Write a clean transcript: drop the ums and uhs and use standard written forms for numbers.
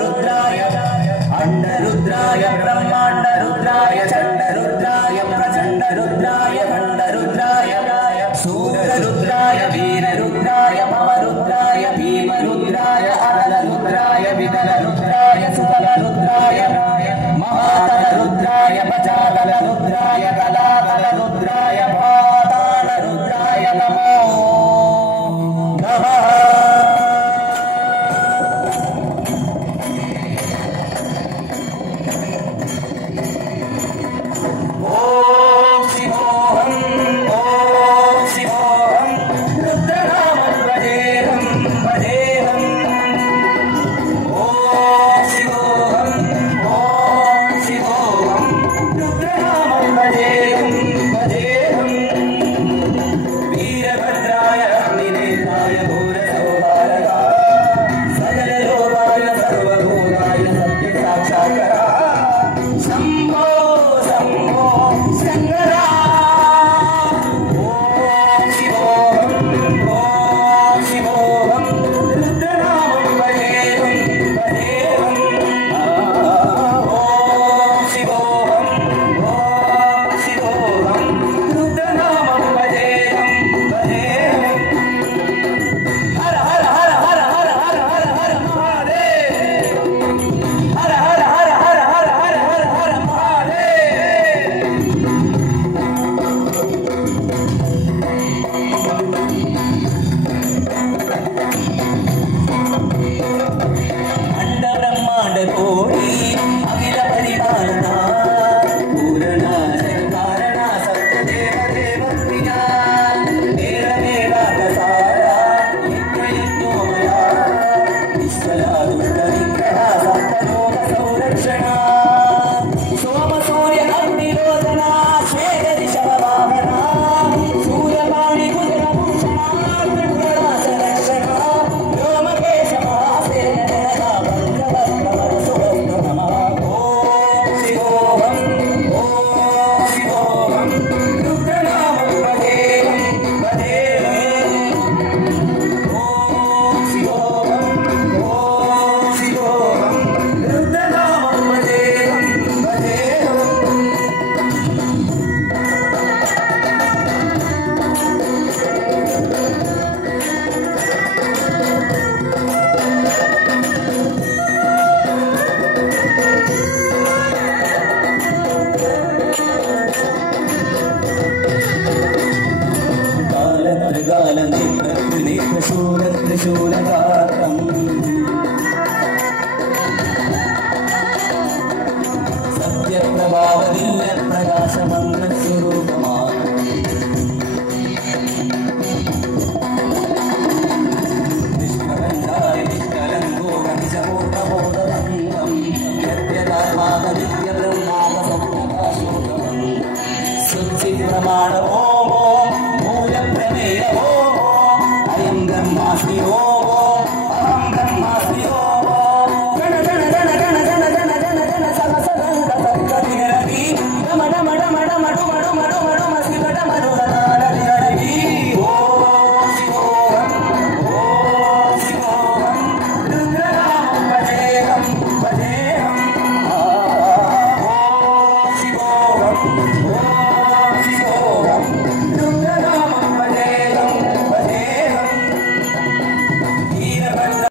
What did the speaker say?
रुद्राय अंड रुद्राय ब्रह्मांड रुद्राय चंड रुद्राय प्रचंड रुद्राय खंड रुद्राय सूर रुद्राय वीर रुद्राय भव रुद्राय भीम रुद्राय अनल रुद्राय विदल रुद्राय सुबल रुद्राय महातल रुद्राय पचातल रुद्राय कलातल रुद्राय भाताल रुद्राय नमो नमः। ओम शिवोहम रुद्रनामं भजेहं भजेहं। ओम शिवोहम रुद्रनामं भजेहं भजेहं। वीरभद्राय अग्निनेत्राय घोरसौभारकाय सकललोकाय सर्वभूताय सत्यसाक्षात्काराय शंभो शंभो शंकरा। ओम शिवोहम रुद्रनामं भजेहं भजेहं। ओम शिवोहम रुद्रनामं भजेहं भजेहं। हर हर हर हर हर हर हर हर महादेव। हर हर हर हर हर हर हर हर महादेव। अंड ब्रह्मांड कोटि अखिल परिपालना पूर्णा कारणा सत्यदेव देव प्रिया नेरमेरा प्रसारा यज्ञोमया विश्वया दुष्टनिग्रहा सप्तलोक संरक्षणा सोम सूर्य अग्निरोधना श्वेत दिशवाहना सूर्यपाणि कुजरभूषणा त्रिपुरास रक्षणा व्योमकेश महासेन जनका पंचवक्त्र सुभद्र नमः। ओम शिवोहम रुद्रनामं भजेहं भजेहं। ओम शिवोहम रुद्रनामं भजेहं भजेहं। कालत्रकालनेत्रशूलकाय